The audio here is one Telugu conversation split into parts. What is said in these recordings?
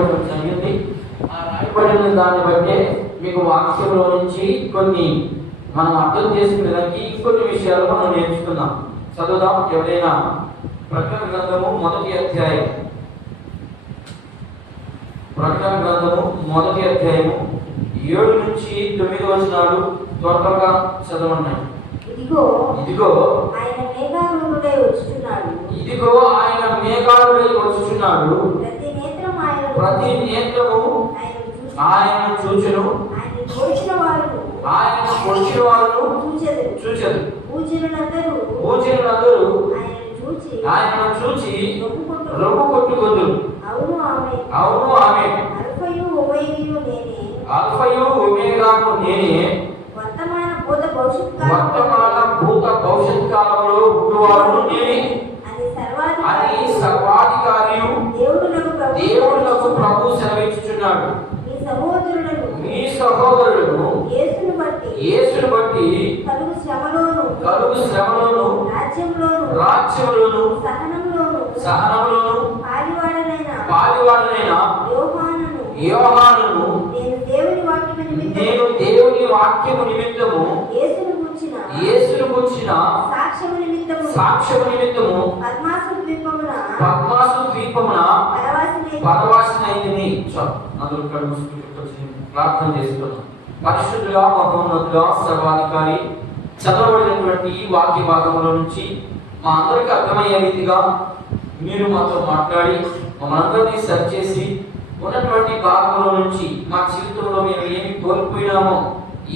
జరిగింది. ఆ రాయబడిన దాన్ని బట్టే మీకు వాక్యంలో నుంచి కొన్ని మనం అర్థం చేసుకునే దానికి ఇంకొన్ని విషయాలు మనం నేర్చుకుందాం. చదువుదాం. ఎవరైనా ప్రకటన గ్రంథము మొదటి అధ్యాయం. ప్రకటన గ్రంథము మొదటి అధ్యాయము. ఏడు నుంచి తొమ్మిది వచనాలు త్వర త్వరగా చదవండి. ఇదిగో ఇదిగో. ఆయన మేఘారూఢుడై వచ్చుచున్నాడు. ఇదిగో ఆయన వచ్చుచున్నాడు. ప్రతి నేత్రము ఆయన ఆయన చూచి చూచును. ఆయన పోల్చిన వారు చూచదు పూజలందరూ ఆయన చూచి రొమ్ము కొట్టుకొద్దు అవును ఆమె. అల్ఫయు ఒమేగాను నేనే. వర్తమాన భూత భవిష్యత్ వర్తమాన భూత భవిష్యత్ కాలంలో ఉన్నవాడు నేనే. అని సర్వాధికారి దేవుడునకు ప్రభు సెలవిచ్చుచున్నాడు. మీ సహోదరులను మీ సహోదరులను యేసును బట్టి యేసును బట్టి కలుగు శ్రమలోను కలుగు శ్రమలోను రాజ్యంలోను రాజ్యములోను సహనంలోను సహనములోను పాలివాడనైన పాలివాడనైన యోహానును యోహానును నేను దేవుని వాక్యము నిమిత్తము నేను దేవుని వాక్యము నిమిత్తము యేసును కూర్చిన యేసును గుర్చిన సాక్ష్యము నిమిత్తము సాక్ష్యము నిమిత్తము పద్మాసు ద్వీపమున పద్మాసు ద్వీపమున పరవాసినై పరవాసినైంది అందరూ ఇక్కడ ప్రార్థన చేస్తున్నాం. పరిశుద్ధుగా మహోన్నతుగా సర్వాధికారి చదవబడినటువంటి ఈ వాక్య భాగంలో నుంచి మా అందరికి అర్థమయ్యే రీతిగా మీరు మాతో మాట్లాడి మమ్మల్ని అందరినీ సరిచేసి ఉన్నటువంటి భాగంలో నుంచి మా జీవితంలో మేము ఏమి కోల్పోయినామో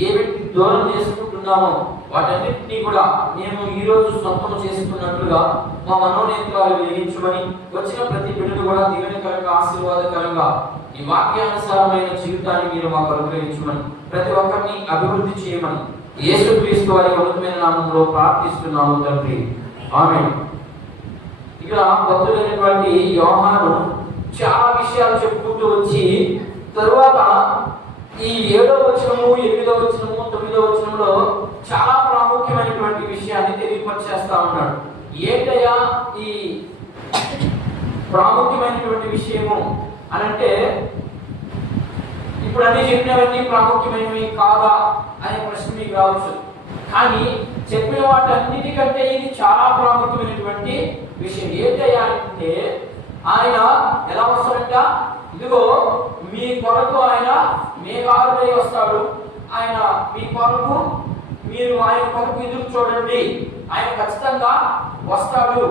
ఏమి దూరం చేసుకుంటున్నామో వాటన్నిటినీ కూడా మేము ఈ రోజు సొంతం చేసుకున్నట్లుగా మా మనోనేత్రాలు వెలిగించమని వచ్చిన ప్రతి బిడ్డను కూడా దీవెనకరంగా ఆశీర్వాదకరంగా ఈ వాక్యానుసారమైన జీవితాన్ని మీరు మాకు అనుగ్రహించమని ప్రతి ఒక్కరిని అభివృద్ధి చేయమని యేసుక్రీస్తు వారి ఉన్నతమైన నామంలో ప్రార్థిస్తున్నాము తండ్రి. ఆమె ఇక్కడ భక్తులైనటువంటి యోహాను చాలా విషయాలు చెప్పుకుంటూ వచ్చి తరువాత ఈ ఏడో వచనము ఎనిమిదో వచనము తొమ్మిదో వచనంలో చాలా ప్రాముఖ్యమైనటువంటి విషయాన్ని తెలియపరిచేస్తా ఉన్నాడు. ఏంటయ్యా ఈ ప్రాముఖ్యమైనటువంటి విషయము అనంటే ఇప్పుడు అన్ని చెప్పినవన్నీ ప్రాముఖ్యమైనవి కాదా అనే ప్రశ్న మీకు రావచ్చు. కానీ చెప్పిన వాటన్నిటికంటే ఇది చాలా ప్రాముఖ్యమైనటువంటి విషయం. ఏంటయ్యా అంటే ఆయన ఎలా వస్తాడంట? ఇదిగో మీ కొరకు ఆయన మేఘాలుడై వస్తాడు. ఆయన మీ కొరకు మీరు ఆయన కొరకు ఎదురు చూడండి. ఆయన ఖచ్చితంగా వస్తాడు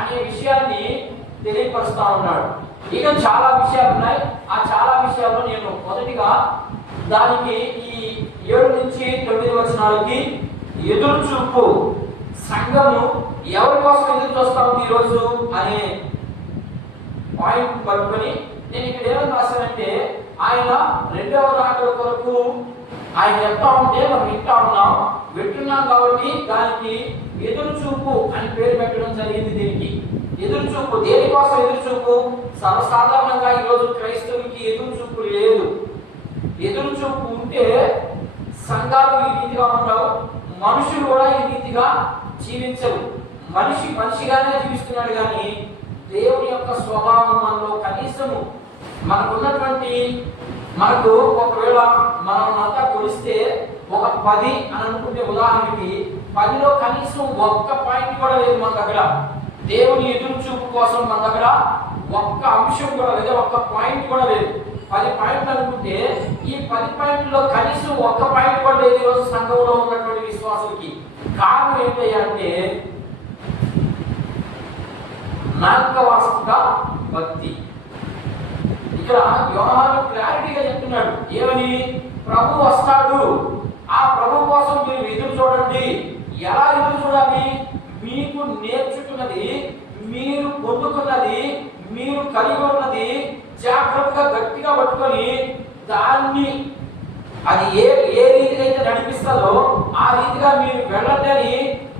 అనే విషయాన్ని తెలియపరుస్తా ఉన్నాడు. ఇక చాలా విషయాలు ఉన్నాయి. ఆ చాలా విషయాల్లో నేను మొదటిగా దానికి ఈ ఏడు నుంచి తొమ్మిది వచనాలకి ఎదురు చూపు సంఘము ఎవరి కోసం ఎదురు చూస్తా ఈరోజు అనే పాయింట్ పట్టుకొని నేను ఇక్కడ ఏమని రాశానంటే ఆయన రెండవ రాకడ కొరకు ఆయన చెప్తా ఉంటే మనం వింటా ఉన్నాం. వింటున్నాం కాబట్టి దానికి ఎదురు చూపు అని పేరు పెట్టడం జరిగింది దీనికి. ఎదురు చూపు దేనికోసం ఎదురు చూపు సర్వసాధారణంగా ఈరోజు క్రైస్తవుకి ఎదురు చూపు లేదు. ఎదురు చూపు ఉంటే సంఘాలు ఈ రీతిగా ఉండవు. మనుషులు కూడా ఈ రీతిగా జీవించరు. మనిషి మనిషిగానే జీవిస్తున్నాడు కానీ దేవుని యొక్క స్వభావం మనలో కనీసము మనకున్నటువంటి మనకు ఒకవేళ మనం అంతా కొలిస్తే ఒక పది అని అనుకుంటే ఉదాహరణకి పదిలో కనీసం ఒక్క పాయింట్ కూడా లేదు మన దగ్గర. దేవుని ఎదురు చూపు కోసం మన దగ్గర ఒక్క అంశం కూడా లేదు ఒక్క పాయింట్ కూడా లేదు. పది పాయింట్లు అనుకుంటే ఈ పది పాయింట్లో కనీసం ఒక్క పాయింట్ కూడా లేదు ఈరోజు సంఘంలో ఉన్నటువంటి విశ్వాసులకి. కారణం ఏంటంటే అంటే నాటకవాస్తవ భక్తి. ఇక్కడ వ్యవహారం క్లారిటీగా చెప్తున్నాడు. ఏమని? ప్రభు వస్తాడు. ఆ ప్రభు కోసం మీరు ఎదురు చూడండి. ఎలా ఎదురు చూడాలి? మీకు నేర్చుకున్నది మీరు పొందుకున్నది మీరు కలిగి ఉన్నది జాగ్రత్తగా గట్టిగా పట్టుకొని దాన్ని అది ఏ ఏ రీతిగా అయితే నడిపిస్తుందో ఆ రీతిగా మీరు వెళ్ళండి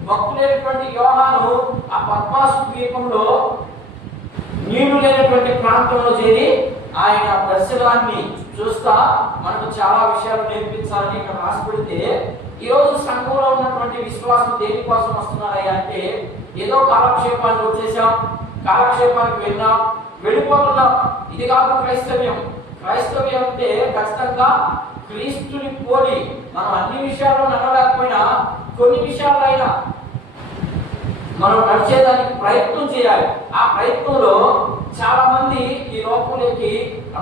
భక్తులైనటువంటి యోహాను ఆ పద్మాసు ద్వీపంలో నీళ్ళు లేనటువంటి ప్రాంతంలో చేరి ఆయన దర్శనాన్ని చూస్తా మనకు చాలా విషయాలు నేర్పించాలని ఇక్కడ రాసిపెడితే ఈ రోజు సంఘంలో ఉన్నటువంటి విశ్వాసం దేనికోసం వస్తున్నారయ్యా అంటే ఏదో కాలక్షేపానికి వచ్చేసాం కాలక్షేపానికి వెళ్ళాం వెళ్ళిపోతున్నాం. ఇది కాదు క్రైస్తవ్యం. క్రైస్తవ్యం అంటే ఖచ్చితంగా క్రీస్తుని పోలి మనం అన్ని విషయాల్లో నడవలేకపోయినా కొన్ని విషయాలైనా మనం నడిచేదానికి ప్రయత్నం చేయాలి. ఆ ప్రయత్నంలో చాలా మంది ఈ లోకంలోకి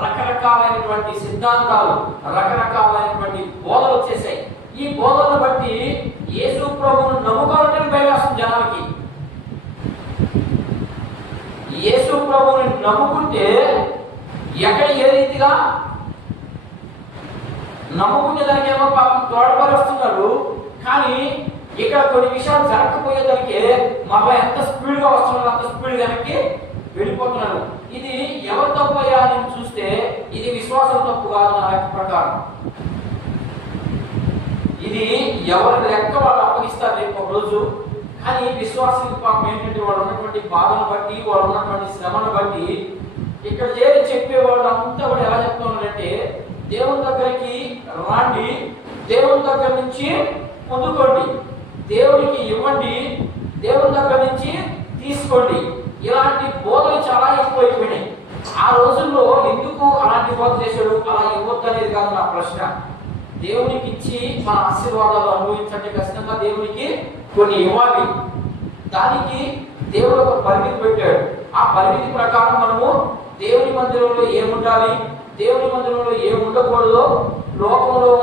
రకరకాలైనటువంటి సిద్ధాంతాలు రకరకాలైనటువంటి బోధలు వచ్చేసాయి. ఈ బోధలను బట్టి యేసు ప్రభువును నమ్ముకోవటం భయవేస్తుంది జనాలకి యేసు ప్రభువుని నమ్ముకుంటే ఎక్కడ ఏ రీతిగా నమ్ముకునే దానికి ఏమో పాపం తోడపరుస్తున్నారు కానీ ఇక్కడ కొన్ని విషయాలు జరగకపోయేదానికి మా ఎంత స్పీడ్గా అంత స్పీడ్ వెనక్కి వెళ్ళిపోతున్నారు. ఇది ఎవరు తప్పయ్యా అని చూస్తే ఇది విశ్వాసం తప్పు కాదు నా ప్రకారం. ఇది ఎవరి లెక్క వాళ్ళు అప్పగిస్తారు రేపు ఒక రోజు కానీ విశ్వాసం పాపం ఏంటంటే వాళ్ళు ఉన్నటువంటి బాధను బట్టి వాళ్ళు ఉన్నటువంటి శ్రమను బట్టి ఇక్కడ చేరి చెప్పేవాళ్ళు అంతా కూడా ఎలా చెప్తున్నారంటే దేవుని దగ్గరికి రాండి దేవుని దగ్గర నుంచి పొందుకోండి. దేవునికి ఇవ్వండి దేవుని దగ్గర నుంచి తీసుకోండి. ఇలాంటి బోధలు చాలా ఎక్కువైపోయినాయి. ఆ రోజుల్లో ఎందుకు అలాంటి బోధ చేశాడు? అలా ఇవ్వద్దు అనేది కాదు నా ప్రశ్న. దేవునికి ఇచ్చి మన ఆశీర్వాదాలు అనుభవించండి. ఖచ్చితంగా దేవునికి కొన్ని ఇవ్వాలి. దానికి దేవుడు ఒక పరిమితి పెట్టాడు. ఆ పరిమితి ప్రకారం మనము దేవుని మందిరంలో ఏముండాలి? దేవుని మందిరంలో ఏమి ఉండకూడదో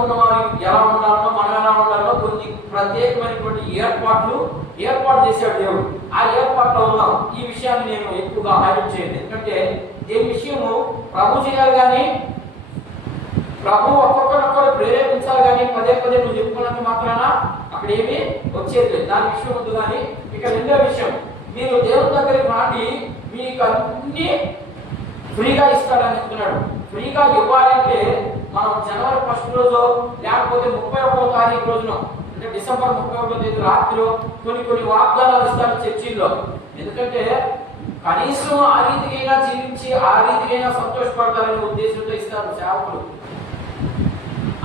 ఉన్న వారికి ఎలా ఉండాలో మనం ఎలా ఉండాలో కొన్ని ప్రత్యేకమైనటువంటి ఏర్పాట్లు ఏర్పాటు చేశాడు దేవుడు. ఆ ఏర్పాట్లో ఉన్నాం. ఈ విషయాన్ని నేను ఎక్కువగా హైలైట్ చేయండి ఎందుకంటే ఈ విషయము ప్రభు చేయాలి కానీ ప్రభు ఒక్కొక్కరొక్కరు ప్రేరేపించాలి కానీ పదే పదే నువ్వు చెప్పుకున్నంత మాత్రాన అక్కడ ఏమి వచ్చేది లేదు. దాని విషయం ఉంది కానీ ఇక రెండో విషయం మీరు దేవుని దగ్గరికి నాటి మీకు అన్ని ఫ్రీగా ఇస్తాడని చెప్తున్నాడు. ఫ్రీగా ఇవ్వాలంటే మనం జనవరి ఫస్ట్ రోజు లేకపోతే ముప్పై ఒకటో తారీఖు రోజున అంటే డిసెంబర్ ముప్పై ఒకటో తేదీ రాత్రిలో కొన్ని కొన్ని వాగ్దానాలు ఇస్తారు చర్చిల్లో. ఎందుకంటే కనీసం ఆ రీతికైనా జీవించి ఆ రీతికైనా సంతోషపడతారనే ఉద్దేశంతో ఇస్తారు సేవకులు.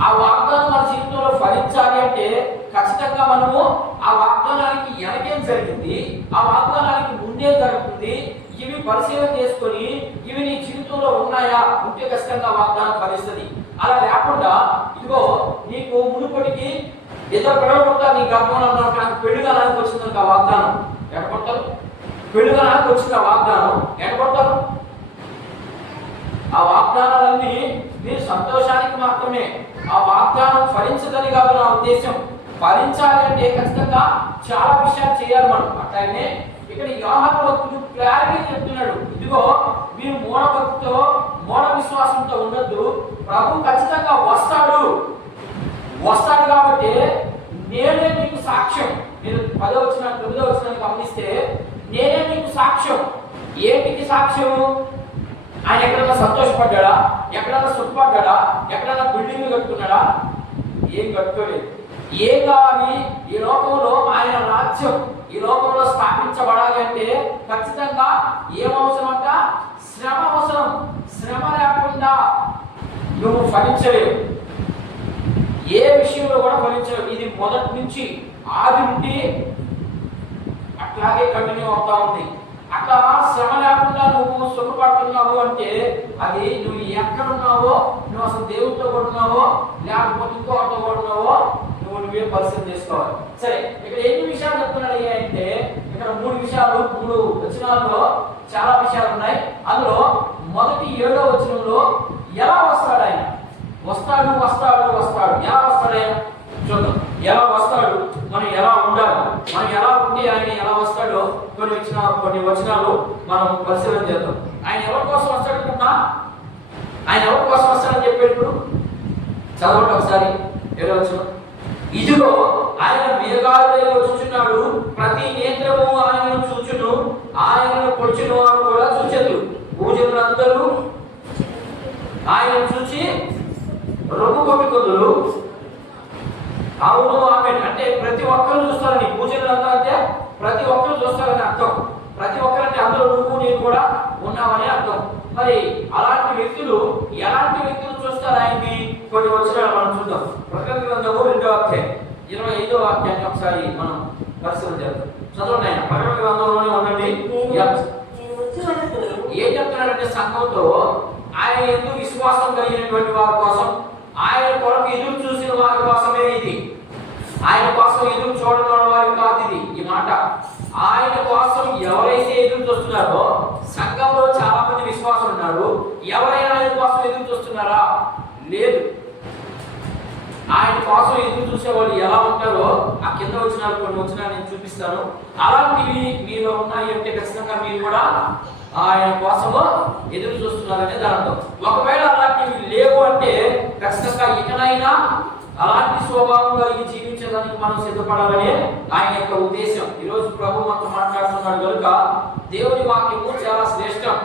ఆ వాగ్దానం మన జీవితంలో ఫలించాలి అంటే ఖచ్చితంగా మనము ఆ వాగ్దానానికి వెనకేం జరిగింది? ఆ వాగ్దానానికి ముందే జరుగుతుంది. ఇవి పరిశీలన చేసుకొని ఇవి నీ జీవితంలో ఉన్నాయా? ఉంటే ఖచ్చితంగా వాగ్దానం ఫలిస్తుంది. అలా లేకుండా ఇదిగో నీకు మునుపటికి ఇద్దరు పిల్లలు పుడతారు నీ గర్భంలో ఉన్నారు నాకు పెళ్ళిగా నాకు వచ్చింది ఆ వాగ్దానం. ఎడపడతారు పెళ్ళిగా నాకు వచ్చింది ఆ వాగ్దానం. ఎడపడతారు ఆ వాగ్దానాలన్నీ మీరు సంతోషానికి మాత్రమే. ఆ వాగ్దానం ఫలించదని కాదు నా ఉద్దేశం ఫలించాలి అంటే ఖచ్చితంగా చాలా విషయాలు చేయాలి మనం. అట్లాగే ఇక్కడ యోహన భక్తుడు క్లారిటీ చెప్తున్నాడు. ఇదిగో మీరు మూఢ భక్తితో మూఢ విశ్వాసంతో ఉండొద్దు. ప్రభు ఖచ్చితంగా వస్తాడు. వస్తాడు కాబట్టి నేనే నీకు సాక్ష్యం. మీరు పదో వచ్చిన తొమ్మిదో వచ్చిన గమనిస్తే నేనే నీకు సాక్ష్యం. ఏమిటి సాక్ష్యము? ఆయన ఎక్కడైనా సంతోషపడ్డా ఎక్కడైనా సుఖపడ్డా ఎక్కడైనా బిల్డింగ్ కట్టుకున్నాడా? ఏం కట్టుకోలేదు. ఏం కావాలి ఈ లోకంలో ఆయన రాజ్యం ఈ లోకంలో స్థాపించబడాలి అంటే ఖచ్చితంగా ఏం అవసరం అంట శ్రమ అవసరం. శ్రమ లేకుండా నువ్వు ఫలించలేవు. ఏ విషయంలో కూడా ఫలించడం. ఇది మొదటి నుంచి ఆది నుండి అట్లాగే కంటిన్యూ అవుతా ఉంది. అట్లా శ్రమ లేకుండా నువ్వు సుఖపడుతున్నావు అంటే అది నువ్వు ఎక్కడున్నావో నువ్వు అసలు దేవుడితో కొడుతున్నావో లేకపోతే ఇంకోటితో కొడుతున్నావో నువ్వు నువ్వే పరిశీలన చేసుకోవాలి. సరే ఇక్కడ ఎన్ని విషయాలు చెప్తున్నాడు అయ్యా అంటే ఇక్కడ మూడు విషయాలు మూడు వచనాల్లో చాలా విషయాలు ఉన్నాయి. అందులో మొదటి ఏడో వచనంలో ఎలా వస్తాడు ఆయన? వస్తాడు వస్తాడు వస్తాడు. ఎలా వస్తాడే? చూద్దాం. ఎలా వస్తాడు? మనం ఎలా ఉండాలి? మనం ఎలా ఉంటే ఆయన ఎలా వస్తాడో కొన్ని వచ్చిన కొన్ని వచనాలు మనం పరిశీలన చేద్దాం. ఆయన ఎవరి కోసం వస్తాడనుకున్నా ఆయన ఎవరి కోసం వస్తాడని చెప్పేటప్పుడు చదవండి ఒకసారి. ఏదో వచ్చిన. ఇదిగో ఆయన మేఘాలపై చూచున్నాడు. ప్రతి నేత్రము ఆయనను చూచును. ఆయనను పొడిచిన వారు కూడా చూచెదు పూజలందరూ ఆయన చూచి రొమ్ము కొట్టుకుందురు అవును ఆమె అంటే ప్రతి ఒక్కరు చూస్తారని పూజలు అంటే ప్రతి ఒక్కరు చూస్తారని అర్థం. ప్రతి ఒక్కరంటే అందులో నువ్వు నేను కూడా ఉన్నావని అర్థం. మరి అలాంటి వ్యక్తులు ఎలాంటి వ్యక్తులు చూస్తారు ఆయన్ని కొన్ని వచ్చిన మనం చూద్దాం. ప్రకటన గ్రంథము రెండో అధ్యాయం. ఇరవై ఐదో వాక్యాన్ని ఒకసారి మనం పరిశీలన చేద్దాం. చదవండి ఆయన. ప్రకటన గ్రంథంలోనే ఉండండి. ఏం చెప్తున్నాడంటే సంఘంతో ఆయన ఎందుకు విశ్వాసం కలిగినటువంటి వారి కోసం ఆయన కొరకు ఎదురు చూసిన వారి కోసమే ఇది. ఆయన కోసం ఎదురు చూడడం వారి కాదు ఇది. ఈ మాట. ఆయన కోసం ఎవరైతే ఎదురు చూస్తున్నారో సంఘంలో చాలా మంది విశ్వాసం ఉన్నారు. ఎవరైనా ఆయన కోసం ఎదురు చూస్తున్నారా? లేదు. ఆయన కోసం ఎదురు చూసే వాళ్ళు ఎలా ఉంటారో ఆ కింద వచ్చిన కొన్ని వచ్చినా నేను చూపిస్తాను. అలాంటివి మీలో ఉన్నాయి అంటే ఖచ్చితంగా మీరు కూడా ఆయన కోసము ఎదురు చూస్తున్నారనే దాని ఒకవేళ అలాంటివి లేవు అంటే ఖచ్చితంగా ఇకనైనా అలాంటి స్వభావం కలిగి జీవించడానికి మనం సిద్ధపడాలని ఆయన యొక్క ఉద్దేశం. ఈరోజు ప్రభు మనతో మాట్లాడుతున్నాడు కనుక దేవుని వాక్యము చాలా శ్రేష్టం.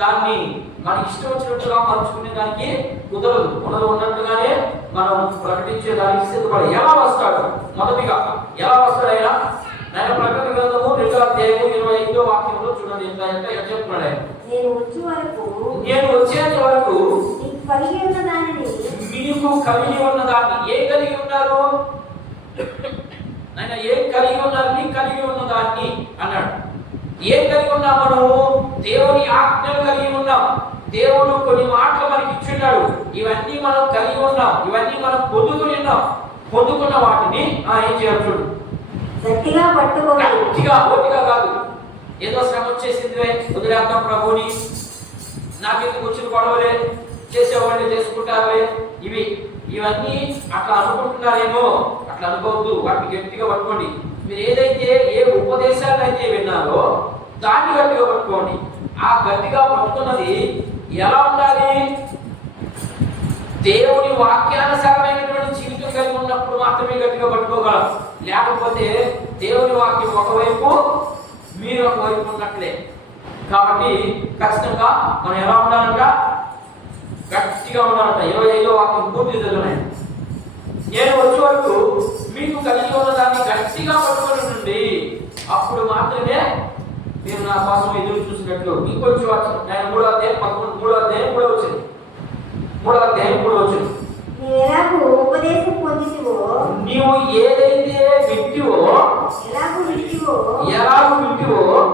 దాన్ని మనకి ఇష్టం వచ్చినట్టుగా మలుచుకునే దానికి కుదరదు. ఉన్నది ఉన్నట్టుగానే మనం ప్రకటించే దానికి సిద్ధపడి ఎలా వస్తాడు? మొదటిగా ఎలా వస్తాడు ఆయన? ఆయన ప్రకటన గ్రంథము రెండో అధ్యాయము ఇరవై ఐదో వాక్యంలో చూడండి. ఎంత ఎంత ఎంత చెప్తున్నాడు ఆయన? నేను వచ్చే వరకు నేను వచ్చేంత వరకు కలిగి ఉన్న దానిని మీకు కలిగి ఉన్న దాన్ని ఏం కలిగి ఉన్నారు? ఆయన ఏం కలిగి ఉన్నారు నీ కలిగి ఉన్న దాన్ని అన్నాడు. ఏం కలిగి ఉన్నాం మనము దేవుని ఆజ్ఞలు కలిగి ఉన్నాం. దేవుడు కొన్ని మాటలు మనకి ఇచ్చున్నాడు. ఇవన్నీ మనం కలిగి ఉన్నాం. ఇవన్నీ మనం పొందుకుని ఉన్నాం. పొందుకున్న వాటిని ఏం చేయాలి చూడు? గట్టిగా పట్టుకోవాలి. గట్టిగా ఓటిగా కాదు. ఏదో శ్రమ వచ్చేసింది వదిలేద్దాం ప్రభుని నాకెందుకు వచ్చిన గొడవలే? చేసేవాళ్ళు చేసుకుంటారులే ఇవి ఇవన్నీ అట్లా అనుకుంటున్నారేమో అట్లా అనుకోవద్దు. వాటిని గట్టిగా పట్టుకోండి. మీరు ఏదైతే ఏ ఉపదేశాలు అయితే విన్నారో దాన్ని గట్టిగా పట్టుకోండి. ఆ గట్టిగా పట్టుకున్నది ఎలా ఉండాలి? దేవుని వాక్యానుసారమైనటువంటి జీవితం కలిగి ఉన్నప్పుడు మాత్రమే గట్టిగా పట్టుకోగలం. లేకపోతే దేవుని వాక్యం ఒకవైపు మీరు ఒకవైపు ఉన్నట్లే కాబట్టి ఖచ్చితంగా మనం ఎలా ఉండాలంట? గట్టిగా ఉండాలంట. ఇరవై ఐదో వాక్యం పూర్తి చదివినాయి నేను వచ్చే వరకు మీకు కలిగి ఉన్న దాన్ని గట్టిగా పట్టుకొని ఉండండి. అప్పుడు మాత్రమే మీరు నా కోసం ఎదురు చూసినట్లు. ఇంకొంచెం నేను మూడో అధ్యాయం పదకొండు మూడో అధ్యాయం మూడో వచ్చింది. మూడో అధ్యాయం మూడో వచ్చింది. ఎలాగూ ఉపదేశం పొందితివో? నీవు ఏదైతే వింటివో ఎలాగూ విడిచివో ఎలాగ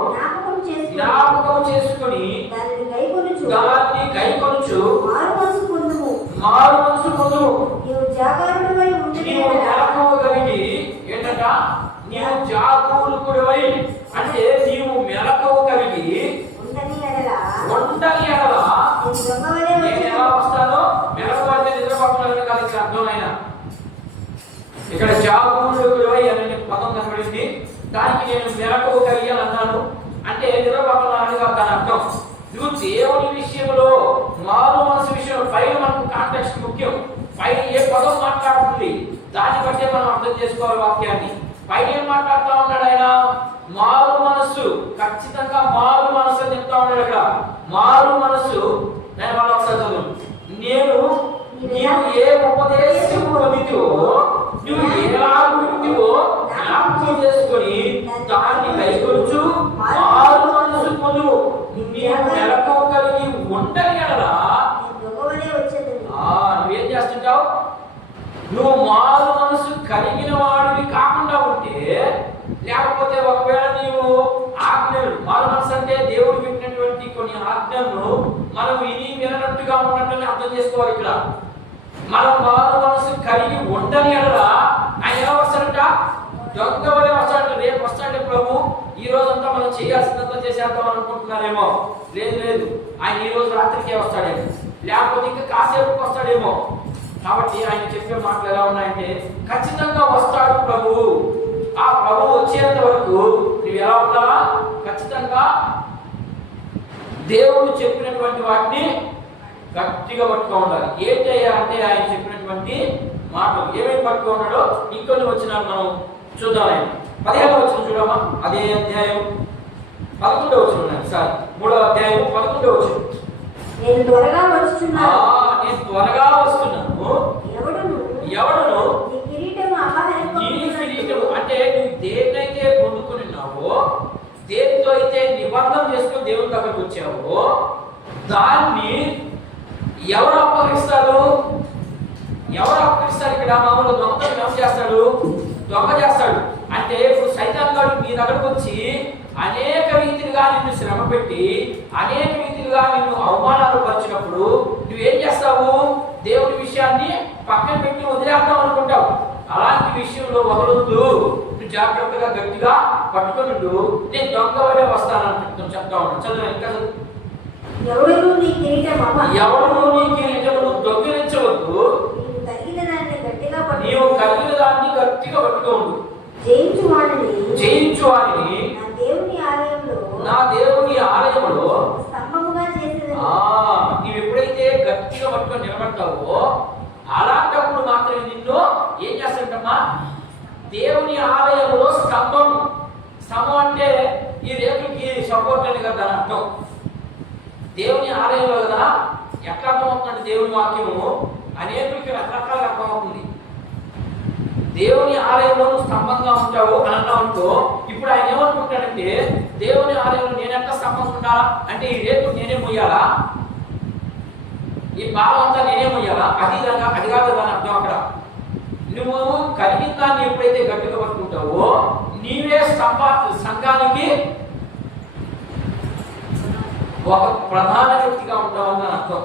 జ్ఞాపకం చేసుకుని జ్ఞాపకం చేసుకుని దానిని కైకొనుచు. దాన్ని కైకొనుచు. మారు మనసు పొందుము. మారు మనసు పొందుము. నీవు నీవు ఏంటంట? అంటే నీవు మెలకువ కలిగి ఉండని ఎడల? ఉండని ఎడల? నేను ఎలా వస్తానో మెలకువ అంటే నిద్రపడుతున్నాను కాదు ఇక్కడ అర్థమైన ఇక్కడ జాగరూకుడివై అనే పదం కనబడింది. దానికి నేను మెలకువ కలిగి అని అన్నాను. అంటే నిద్రపడుతున్నాను కాదు దాని అర్థం. నువ్వు దేవుని విషయంలో మారు మనసు విషయంలో పైన మనకు కాంటెక్స్ట్ ముఖ్యం. పైన ఏ పదం మాట్లాడుతుంది? దాన్ని బట్టే మనం అర్థం చేసుకోవాలి వాక్యాన్ని. పైన ఏం మాట్లాడుతా ఉన్నాడు ఆయన? మారు మనస్సు ఖచ్చితంగా మారు మనస్సు అని చెప్తా ఉన్నాడు ఇక్కడ. మారు మనస్సు. నేను మళ్ళీ ఒకసారి చదువు నేను నీవు ఏ ఉపదేశం పొందితో నువ్వు ఎలా ఉంటివో జ్ఞాపకం చేసుకొని దాన్ని కైకొచ్చు మారు మనస్సు పొందువు నీవు మెలకు కలిగి ఉండని ఎడలా? నువ్వేం చేస్తుంటావు? నువ్వు మారు మనసు కలిగిన వాడివి కాకుండా ఉంటే లేకపోతే ఒకవేళ నీవు ఆజ్ఞలు మన మనసు అంటే దేవుడు పెట్టినటువంటి కొన్ని ఆజ్ఞలను మనం విని వినట్టుగా ఉన్నట్టుని అర్థం చేసుకోవాలి ఇక్కడ. మనం మారు మనసు కలిగి ఉండని ఎడలా ఆయన ఎలా వస్తాడంట? దొంగ వలె వస్తాడంట. రేపు వస్తాడంటే ప్రభు. ఈ రోజంతా మనం చేయాల్సినంత చేసేద్దాం అనుకుంటున్నారేమో? లేదు లేదు. ఆయన ఈ రోజు రాత్రికే వస్తాడేమో. లేకపోతే ఇంకా కాసేపు వస్తాడేమో? కాబట్టి ఆయన చెప్పే మాటలు ఎలా ఉన్నాయంటే ఖచ్చితంగా వస్తాడు ప్రభు. ఆ ప్రభు వచ్చేంత వరకు నువ్వు ఎలా ఉండాలా ఖచ్చితంగా దేవుడు చెప్పినటువంటి వాటిని గట్టిగా పట్టుకో ఉండాలి. ఏంటి అంటే ఆయన చెప్పినటువంటి మాటలు. ఏమేమి పట్టుకో ఉన్నాడో ఇంకొన్ని వచ్చిన మనం చూద్దాం ఆయన. పదిహేను వచ్చిన చూడమా అదే అధ్యాయం పదకొండో వచ్చిన సార్ మూడో అధ్యాయం పదకొండో వచ్చిన నేను త్వరగా వచ్చుచున్నాను నేను త్వరగా వస్తున్నాను. ఎవడును? ఎవడును? నీ కిరీటము నీ కిరీటం అపహరింపబడినట్లు అంటే నువ్వు దేన్నైతే పొందుకున్నావో దేనితో అయితే నిబంధన చేసుకుని దేవుని దగ్గరకు వచ్చావో? దాన్ని ఎవరు అప్పగిస్తారు ఎవరు అప్పగిస్తారు ఇక్కడ మామూలు దొంగతనం ఏం చేస్తాడు? దొంగ చేస్తాడు. అంటే ఇప్పుడు సైతాన్ మీ దగ్గరకు వచ్చి అనేక రీతిలుగా నిన్ను శ్రమ పెట్టి అనేక రీతిలుగా నిన్ను అవమానాలు పరిచినప్పుడు నువ్వేం చేస్తావు? దేవుడి విషయాన్ని పక్కన పెట్టి వదిలేద్దాం అనుకుంటావు. అలాంటి విషయంలో వదలొద్దు జాగ్రత్తగా గట్టిగా పట్టుకుని నేను దొంగ వడే వస్తానని చెప్తా ఉన్నాను. చదువు ఇంకా ఎవరు నీ కిరీటమును దొంగిలించవద్దు. నీవు కలిగిన దాన్ని గట్టిగా పట్టుకోండు జయించు వాడిని. జయించు వారిని నా దేవుని ఆలయంలో నీవు ఎప్పుడైతే గట్టిగా పట్టుకొని నిలబడతావో అలాంటప్పుడు మాత్రమే నిన్ను ఏం చేస్తుంటమ్మా దేవుని ఆలయంలో స్తంభం. స్తంభం అంటే ఈ రేపుకి సపోర్ట్ అని కదా దాని అర్థం. దేవుని ఆలయంలో కదా ఎట్లా అర్థమవుతుందంటే దేవుని వాక్యము? అనేకులకి రకరకాల అర్థమవుతుంది. దేవుని ఆలయంలో స్తంభంగా ఉంటావు అని అన్నా ఇప్పుడు ఆయన ఏమనుకుంటాడంటే దేవుని ఆలయంలో నేను ఎట్లా స్తంభం ఉండాలా? అంటే ఈ రేపు నేనే మొయ్యాలా ఈ భావం అంతా నేనేమయ్యాలా అది దాకా అది కాదు దాని అర్థం అక్కడ. నువ్వు కలిగిన దాన్ని ఎప్పుడైతే గట్టిగా పట్టుకుంటావో నీవే స్తంభ సంఘానికి ఒక ప్రధాన వ్యక్తిగా ఉంటావని అని అర్థం.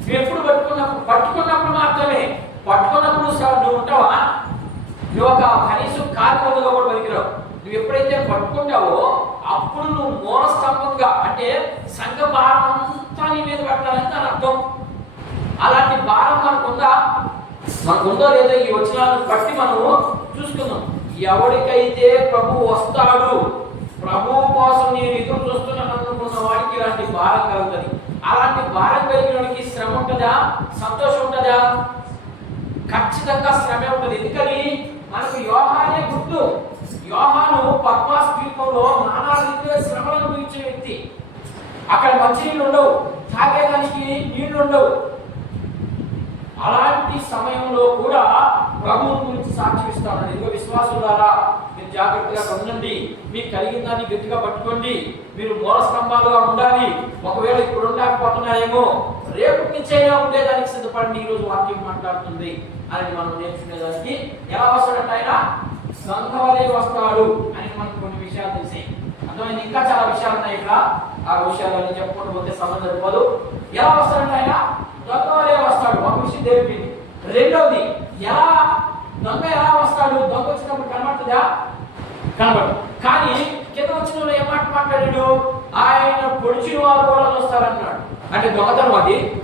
నువ్వు ఎప్పుడు పట్టుకున్నప్పుడు పట్టుకున్నప్పుడు మాత్రమే. పట్టుకున్నప్పుడు నువ్వు ఉంటావా? నువ్వు ఒక కనీసం కార్మికులుగా కూడా పనికిరావు. నువ్వు ఎప్పుడైతే పట్టుకుంటావో అప్పుడు నువ్వు మూల స్తంభంగా అంటే సంఘ భారం అంతా నీ మీద పెట్టాలని దాని అర్థం. అలాంటి భారం మనకుందా? మనకుందో లేదో ఈ వచనాలను బట్టి మనము చూసుకుందాం. ఎవరికైతే ప్రభు వస్తాడు ప్రభు కోసం నేను ఎదురు చూస్తున్నాను అనుకున్న వాడికి ఇలాంటి భారం కలుగుతుంది. అలాంటి భారం కలిగిన వాడికి శ్రమ ఉంటుందా? సంతోషం ఉంటుందా? ఖచ్చితంగా శ్రమే ఉంటుంది. ఎందుకని? మనకు యోహానే గుర్తు. యోహాను పద్మాస్ ద్వీపంలో నానా రీతిలో శ్రమలను గురించే వ్యక్తి. అక్కడ మంచినీళ్ళు ఉండవు. తాగేదానికి నీళ్ళు ఉండవు. అలాంటి సమయంలో కూడా ప్రభువు గురించి సాక్షి ఇస్తాడు ఇదిగో విశ్వాసులారా మీరు జాగ్రత్తగా పొందండి మీకు కలిగిన దాన్ని గట్టిగా పట్టుకోండి. మీరు మూల స్తంభాలుగా ఉండాలి. ఒకవేళ ఇప్పుడు ఉండకపోతున్నాయేమో రేపు నిశ్చయంగా ఉండేదానికి సిద్ధపడండి. ఈరోజు వాక్యం మాట్లాడుతుంది. అని మనం నేర్చుకునేదానికి ఎలా వస్తాడంటే ఆయన సంఘవలే వస్తాడు అని మనకు కొన్ని విషయాలు తెలిసాయి. అర్థమైంది ఇంకా చాలా విషయాలు ఉన్నాయి ఇక్కడ. ఆ విషయాలన్నీ చెప్పుకుంటూ పోతే సమయం సరిపోదు ఎలా వస్తాడంటే ఆయన దొంగ వస్తాడు. ఒక విషయం తెలిపింది. రెండవది ఎలా దొంగ ఎలా వస్తాడు? దొంగ వచ్చినప్పుడు కనబడుతుందా? కనబడు కానీ కింద వచ్చిన వాళ్ళు ఏం మాట మాట్లాడాడు? ఆయన పొడిచిన వారు కూడా వస్తారన్నాడు. అంటే దొంగతనం అది.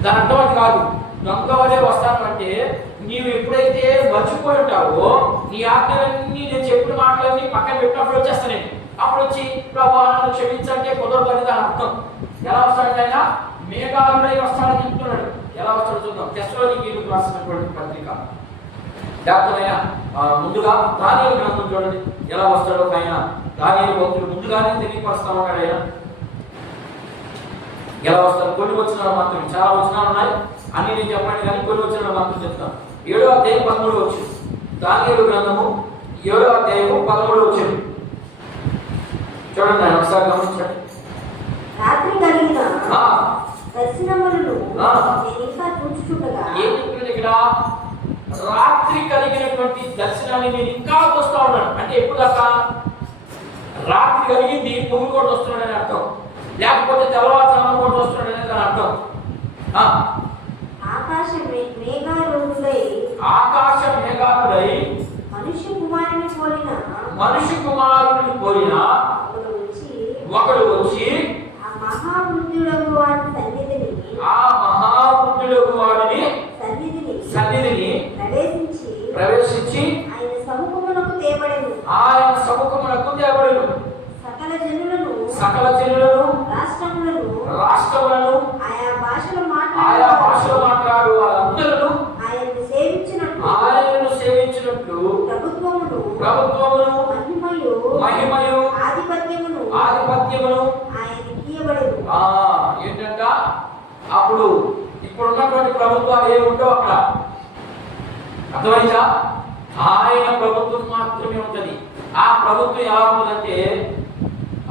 దాని అర్థం అది కాదు. దొంగ వలే వస్తాను అంటే నీవు ఎప్పుడైతే మర్చిపోయి ఉంటావో నీ ఆజ్ఞలన్నీ నేను చెప్పిన మాటలన్నీ పక్కన పెట్టినప్పుడు వచ్చేస్తా నేను. అప్పుడు వచ్చి ప్రభావాలను క్షమించంటే కుదరదు అని దాని అర్థం. ఎలా వస్తాడు ఆయన? మేఘాలుడై వస్తాడని చెప్తున్నాడు. ఎలా వస్తాడో చూద్దాం. తెస్లోని గీరుకు రాసినటువంటి పత్రిక. డాక్టర్ ముందుగా దానియలు గ్రంథం చూడండి. ఎలా వస్తాడో పైన దానియలు భక్తులు ముందుగానే తెలియపరుస్తా ఉన్నాడు ఆయన. ఎలా వస్తారు కొన్ని వచ్చినాలు మాత్రం చాలా వచ్చినాలు ఉన్నాయి. అన్ని నేను చెప్పండి కానీ కొన్ని వచ్చినాలు మాత్రం చెప్తాను. ఏడో అధ్యాయం పదమూడు వచ్చింది. దానియలు గ్రంథము ఏడో అధ్యాయము పదమూడు వచ్చింది. చూడండి ఆయన ఒకసారి గమనించండి. రాత్రి కలిగిన ఇంకా చూచుచుండగా ఏం ఇక్కడ? రాత్రి కలిగినటువంటి దర్శనాన్ని నేను ఇంకా చూస్తా ఉన్నాను. అంటే ఎప్పుడు దాకా? రాత్రి కలిగింది పొగులు కూడా వస్తున్నాడని అర్థం. లేకపోతే తెల్లవారుజామున కూడా వస్తున్నాడని దాని అర్థం. ఆ, ఆకాశం మే- మేఘారూఢుడై ఆకాశ మనుష్య కుమారుని పోలిన మనిషి కుమారుని పోయిన ఒకడు వచ్చి మహావృద్ధుడగు వారి సన్నిధిని ఆ మహావృద్ధుడు వాడిని సన్నిధిని సన్నిధిని ప్రవేశించి ప్రవేశించి ఆయన సముఖమునకు తేబడెను ఆయన సముఖమునకు తేబడిను సకల జనులను సకల జనులను రాష్ట్రములను రాష్ట్రములను ఆయా భాషలు ఆయా భాషలు మాట్లాడే మాట్లాడు వాళ్ళందరూ ఆయన్ని సేవించినట్టు ఆయనను సేవించినట్లు ప్రభుత్వమును ప్రభుత్వమును అప్పుడు ఇప్పుడు ఉన్నటువంటి ప్రభుత్వాలు ఏమి ఉండవు అక్కడ. అర్థమైందా? ఆయన ప్రభుత్వం మాత్రమే ఉంటది. ఆ ప్రభుత్వం ఎలా ఉందంటే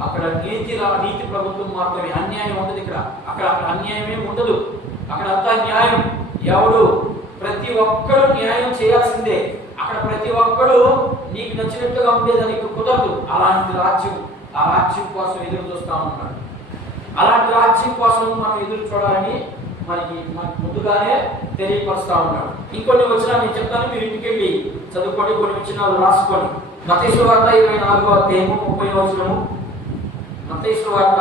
అక్కడ నీతి నీతి ప్రభుత్వం మాత్రమే అన్యాయం ఉండదు ఇక్కడ. అక్కడ అక్కడ అన్యాయమే ఉండదు. అక్కడ అంతా న్యాయం. ఎవడు ప్రతి ఒక్కరు న్యాయం చేయాల్సిందే. అక్కడ ప్రతి ఒక్కడు నీకు నచ్చినట్టుగా ఉండేదానికి కుదరదు. అలాంటి రాజ్యం ఆ రాజ్యం కోసం ఎదురు చూస్తా ఉంటాడు. అలాంటి రాజ్యం కోసం మనం ఎదురు చూడాలని మనకి మనకి ముందుగానే తెలియపరుస్తా ఉన్నాడు. ఇంకొన్ని వచ్చినా నేను చెప్తాను మీరు ఇంటికి వెళ్ళి చదువుకోండి కొన్ని వచ్చినాలు రాసుకోండి మతేశ్వరార్థ ఇరవై నాలుగో అధ్యాయము ముప్పై వచ్చినము మతేశ్వరార్థ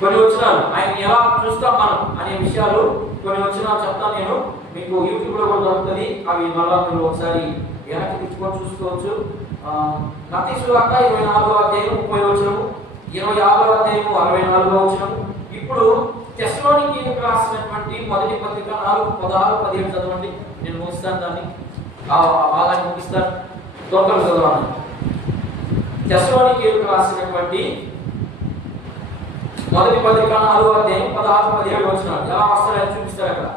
కొన్ని వచ్చినాలు ఆయన ఎలా చూస్తాం మనం అనే విషయాలు కొన్ని వచ్చినా చెప్తాను నేను. మీకు యూట్యూబ్లో కూడా దొరుకుతుంది. అవి మళ్ళా మీరు ఒకసారి వెనక్కి తెచ్చుకొని చూసుకోవచ్చు. మతేశ్వరార్థ ఇరవై నాలుగో అధ్యాయం ముప్పై వచ్చినము ఇరవై ఆరో అధ్యాయము అరవై నాలుగో వచనము ఇప్పుడు తెస్లోనికి రాసినటువంటి మొదటి పత్రిక నాలుగు పదహారు పదిహేడు చదవండి. నేను ముగిస్తాను దాన్ని. భాగాన్ని ముగిస్తాను. తోకలు చదవాలి తెస్లోనికి రాసినటువంటి మొదటి పత్రిక నాలుగు అధ్యాయం పదహారు పదిహేడు వచ్చినాడు ఎలా వస్తారని చూపిస్తారు అక్కడ.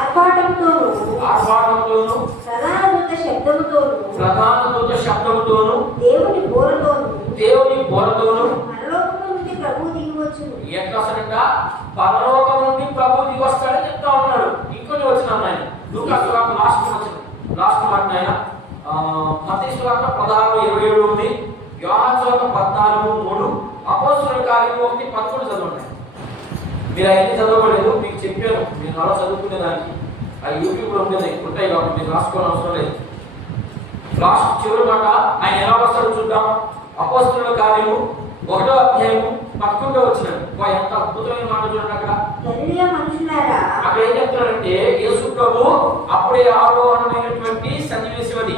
ఆర్భాటంతోను ఆర్భాటంతోను ప్రధాన దూత శబ్దముతోను ప్రధాన శబ్దముతోను దేవుని బోరతోను దేవుని నుండి ప్రభు ఎట్లా వస్తాడంట? పరలోకం నుండి ప్రభు దిగి వస్తాడని చెప్తా ఉన్నాడు. ఇంకొన్ని వచ్చిన ఆయన. లూకాసు వార్త లాస్ట్ వచ్చిన లాస్ట్ మాట ఆయన మతీసు వార్త పదహారు ఇరవై ఏడు ఉంది. వార్త పద్నాలుగు మూడు. అపోస్తుల కార్యము ఒకటి పదకొండు చదవండి. మీరు అవన్నీ చదవలేదు మీకు చెప్పాను. మీరు అలా చదువుకునే దానికి. ఆ యూట్యూబ్లో ఉండేది ఉంటాయి కాబట్టి మీరు రాసుకోవడం అవసరం లేదు. లాస్ట్ చివరి మాట ఆయన ఎలా వస్తాడో చూద్దాం. అపోస్తుల కార్యము ఒకటో అధ్యాయము పదకొండో వచ్చినాడు వా, ఎంత అద్భుతమైన మాట చూడండి అక్కడ. అక్కడ ఏం చెప్తారంటే యేసు ప్రభు అప్పుడే ఆరోహణమైనటువంటి సన్నివేశం అది.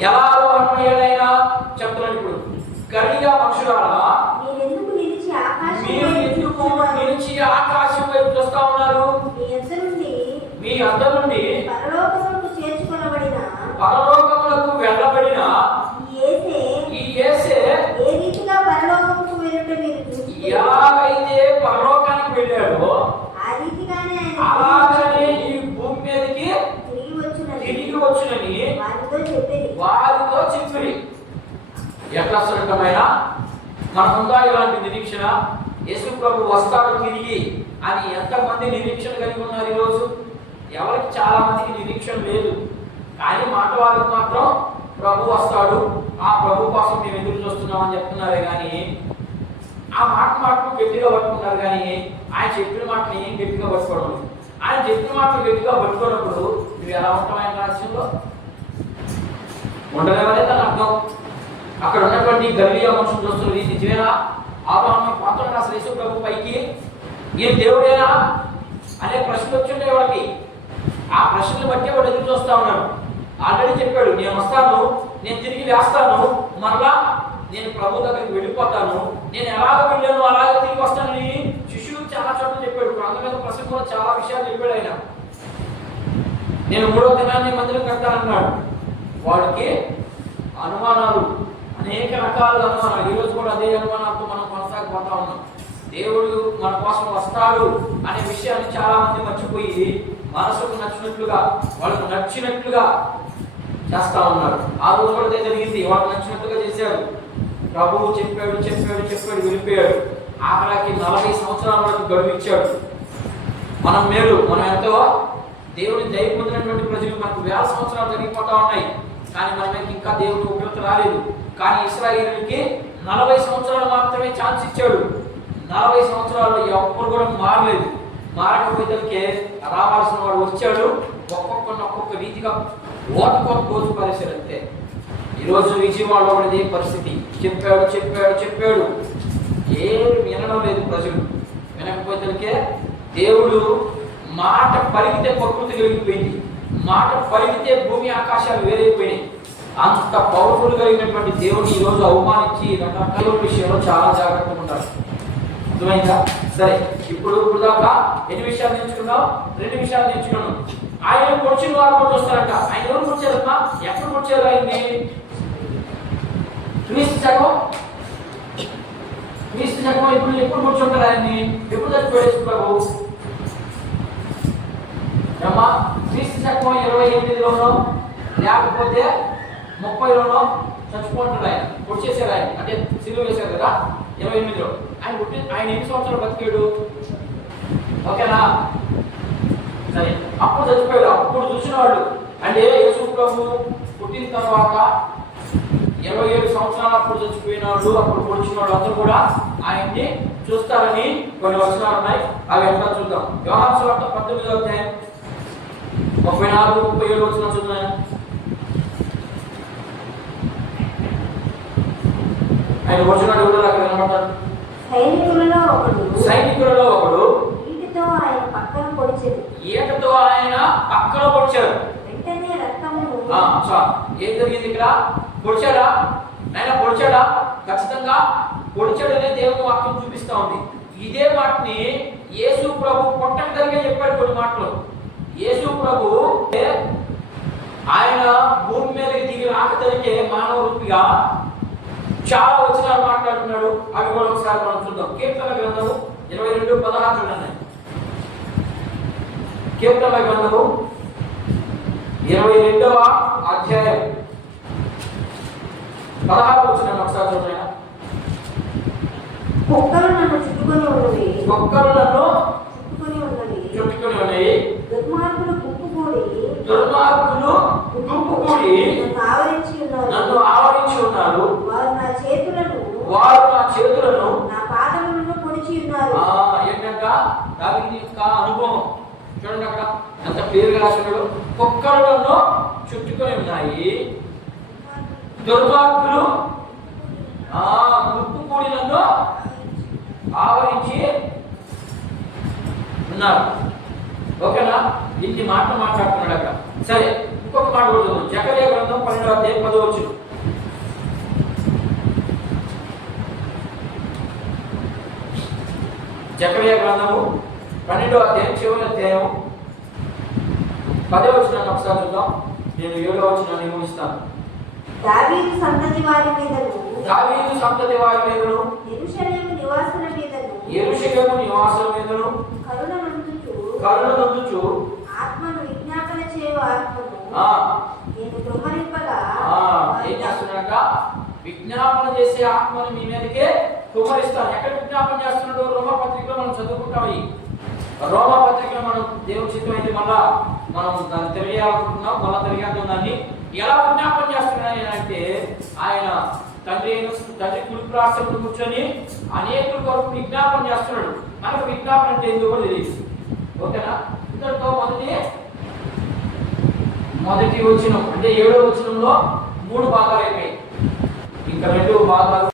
ఎలా ఆరోహణమయ్యాడైనా చెప్తున్నాడు ఇప్పుడు. నిలిచి ఆకాశం మీరు ఎందుకు? నిలిచి ఆకాశం వైపు చూస్తా ఉన్నారు? మీ అద్ద నుండి పరలోకములకు చేర్చుకొనబడిన పరలోకములకు వెళ్ళబడిన ఈ యేసే ఈ యేసే ఏ రీతిగా పరలోకముకు వెళ్ళుట మీరు చూస్తే ఎలాగైతే పరలోకానికి వెళ్ళాడో ఆ రీతిగానే ఆయన అలాగనే ఈ భూమి మీదకి తిరిగి వచ్చినది తిరిగి వచ్చునని వారితో చెప్పేది వారితో చెప్పిరి ఎట్లా సురకమైన మనకుందా ఇలాంటి నిరీక్షణ యేసు ప్రభు వస్తాడు తిరిగి అని ఎంతమంది నిరీక్షణ కలిగి ఉన్నారు ఈరోజు? ఎవరికి చాలా మందికి నిరీక్షణ లేదు. కానీ మాట వాళ్ళకి మాత్రం ప్రభు వస్తాడు ఆ ప్రభు కోసం మేము ఎదురు చూస్తున్నామని చెప్తున్నారే కానీ ఆ మాట మాటలు గట్టిగా పట్టుకున్నారు కానీ ఆయన చెప్పిన మాటలు ఏం గట్టిగా పట్టుకోవడం ఆయన చెప్పిన మాటలు గట్టిగా పట్టుకున్నప్పుడు నువ్వు ఎలా ఉంటావు ఆయన రాజ్యంలో ఉండలేవనే దాని అర్థం? అక్కడ ఉన్నటువంటి గలీయ మనుషులు చూస్తున్నారు ఇది నిజమేనా ఆరోహణ పాత్ర అసలు యేసు ప్రభు పైకి ఈయన దేవుడేనా? అనే ప్రశ్నలు వచ్చిండే వాళ్ళకి. ఆ ప్రశ్నలు బట్టి వాడు ఎదురు చూస్తా ఉన్నాడు. ఆల్రెడీ చెప్పాడు నేను వస్తాను నేను తిరిగి వేస్తాను మరలా నేను ప్రభు దగ్గరికి వెళ్ళిపోతాను. నేను ఎలాగ వెళ్ళాను అలాగే తిరిగి వస్తానని శిష్యులకు చాలా చోట్ల చెప్పాడు. గ్రంథమైన ప్రసంగంలో చాలా విషయాలు చెప్పాడు ఆయన. నేను మూడో దినాన్ని మందిరం కట్టానన్నాడు వాడికి అనుమానాలు అనేక రకాల అనుమానాలు ఈ రోజు కూడా అదే అనుమానాలతో మనం కొనసాగిపోతా ఉన్నాం. దేవుడు మన కోసం వస్తాడు అనే విషయాన్ని చాలా మంది మర్చిపోయి మనసుకు నచ్చినట్లుగా వాళ్ళకు నచ్చినట్లుగా చేస్తా ఉన్నారు. ఆ రోజు కూడా అదే జరిగింది. వాళ్ళకు నచ్చినట్టుగా చేశారు. ప్రభువు చెప్పాడు చెప్పాడు చెప్పాడు వెళ్ళిపోయాడు ఆఖరాకి నలభై సంవత్సరాల వరకు గడువు ఇచ్చాడు. మనం మేలు. మనం ఎంతో దేవుని దయ పొందినటువంటి ప్రజలు. మనకు వేల సంవత్సరాలు జరిగిపోతా ఉన్నాయి. కానీ మనకి ఇంకా దేవుని ఉపయోగత రాలేదు. కానీ ఇస్రాయేలుకి నలభై సంవత్సరాలు మాత్రమే ఛాన్స్ ఇచ్చాడు. నలభై సంవత్సరాలు ఎవ్వరు కూడా మారలేదు. మారకపోతే రావాల్సిన వాడు వచ్చాడు. ఒక్కొక్కరిని ఒక్కొక్క రీతిగా ఓటుకోత కోచు పరిస్థితి అంతే. ఈరోజు విజయవాడలో ఉండేదే పరిస్థితి. చెప్పాడు చెప్పాడు చెప్పాడు. ఏం వినడం లేదు ప్రజలు. వినకపోతే దేవుడు మాట పలికితే ప్రకృతి కలిగిపోయింది మాట పలికితే భూమి ఆకాశాలు వేరైపోయినాయి. అంత పవర్ఫుల్ కలిగినటువంటి దేవుని ఈ రోజు అవమానించి రకరకాల విషయంలో చాలా జాగ్రత్తగా ఉంటారు. అర్థమైందా? సరే ఇప్పుడు ఇప్పుడు దాకా ఎన్ని విషయాలు నేర్చుకున్నావు? రెండు విషయాలు నేర్చుకున్నాం ఆయన పొడిచిన వారు కూడా వస్తారంట ఆయన ఎవరు పొడిచారమ్మా? ఎక్కడ పొడిచారు ఆయన్ని? క్రీస్తు శకం? క్రీస్తు శకం ఇప్పుడు ఎప్పుడు కూర్చుంటారు ఆయన్ని? ఎప్పుడు చచ్చిపోయేసి ప్రభు? అమ్మా క్రీస్తు శకం ఇరవై ఎనిమిదిలోనో లేకపోతే ముప్పైలోనో చచ్చిపోతున్నాడు ఆయన. వచ్చేసారు ఆయన. అంటే సిలువ వేశారు కదా ఇరవై ఎనిమిదిలో. ఆయన పుట్టి ఆయన ఎన్ని సంవత్సరాలు బతికాడు? ఓకేనా? సరే. అప్పుడు చచ్చిపోయాడు. అప్పుడు చూసిన వాళ్ళు అంటే యేసు ప్రభు పుట్టిన తర్వాత ఇరవై ఏడు సంవత్సరాలు అప్పుడు చచ్చిపోయినాడు అప్పుడు పొడిచిన వాళ్ళు అందరూ కూడా ఆయన్ని చూస్తారని కొన్ని వచనాలు ఉన్నాయి. అవి ఎట్లా చూద్దాం? వ్యవహార వార్త పంతొమ్మిది అధ్యాయం ముప్పై నాలుగు ముప్పై ఏడు వచ్చిన చూద్దాం. ఆయన వచ్చినట్టు కూడా అక్కడ కనబడతాడు. సైనికులలో ఒకడు. సైనికులలో ఒకడు. వీటితో ఆయన పక్కన పొడిచెను ఈటతో ఆయన పక్కన పొడిచాడు. వెంటనే రక్తమును ఆ, చాలు. ఏం జరిగింది ఇక్కడ? పొడిచాడా? ఆయన పొడిచాడా? ఖచ్చితంగా పొడిచాడనే దేవుని వాక్యం చూపిస్తా ఉంది. ఇదే మాటని యేసు ప్రభు పొట్టం జరిగే చెప్పాడు కొన్ని మాటలు. యేసు ప్రభు ఆయన భూమి మీదకి దిగి రాకతరికే మానవ రూపిగా చాలా వచనాలు మాట్లాడుతున్నాడు. అవి కూడా ఒకసారి మనం చూద్దాం. కీర్తన గ్రంథము ఇరవై రెండు పదహారు చూడండి. కీర్తన గ్రంథము ఇరవై రెండవ అధ్యాయం. పదహారు వచ్చిన ఒకసారి చూడండి. కుక్కలు నన్ను చుట్టుకొని ఉన్నవి ఒక్కరు నన్ను చుట్టుకొని ఉన్నవి చుట్టుకొని ఉన్నాయి దుర్మార్గులు గుంపుకూడి. దుర్మార్గులు గుంపు కూడి నన్ను ఆవరించి ఉన్నారు. నన్ను ఆవరించి ఉన్నారు. వారు నా చేతులను నా పాదములను పొడిచి ఉన్నారు. ఆ, ఏంటంట? దానికి యొక్క అనుభవం. చూడండి అక్కడ. ఎంత క్లియర్గా రాసినాడు కుక్కలు నన్ను చుట్టుకొని ఉన్నాయి. దుర్మార్గులు ఆ గుంపు కూడి నన్ను ఆవరించి ఉన్నారు. ఓకేనా? ఇన్ని మాటలు మాట్లాడుతున్నాడు అక్కడ. సరే ఇంకొక మాట కూడా జకర్య గ్రంథం పన్నెండవ అధ్యాయం పదవచ్చు జకర్య గ్రంథము పన్నెండవ అధ్యాయం చివరి అధ్యాయం పదే వచ్చిన ఒకసారి చూద్దాం. నేను ఏడో వచ్చిన నియమిస్తాను దావీదు సంతతి వారి మీదను దావీదు సంతతి వారి మీదను యెరూషలేము నివాసుల మీదను ఎరుషలేము నివాసుల మీదను కరుణ నందుచు కరుణ నందుచు. ఆత్మను విజ్ఞాపన చేయు ఆత్మను ఆ, నేను కుమ్మరింపగా ఆ, ఏం చేస్తున్నాడంట? విజ్ఞాపన చేసే ఆత్మని మీ మీదకే కుమ్మరిస్తాను ఎక్కడ విజ్ఞాపన చేస్తున్నాడు రోమ పత్రికలో మనం చదువుకుంటాం రోమ పత్రికలో మనం దేవుని చిత్తం అయితే మళ్ళా మనం దాన్ని తెలియాలనుకుంటున్నాం మళ్ళా తెలియాలి దాన్ని ఎలా విజ్ఞాపన చేస్తున్నాడు అంటే ఆయన తండ్రి అయిన తండ్రి కుడి రాష్ట్రంలో కూర్చొని అనేకుల కొరకు విజ్ఞాపన చేస్తున్నాడు. మనకు విజ్ఞాపన అంటే ఏందో కూడా తెలియదు. ఓకేనా? ఇంతటితో మొదటి మొదటి వచనం అంటే ఏడో వచనంలో మూడు భాగాలు అయిపోయాయి. ఇంకా రెండు భాగాలు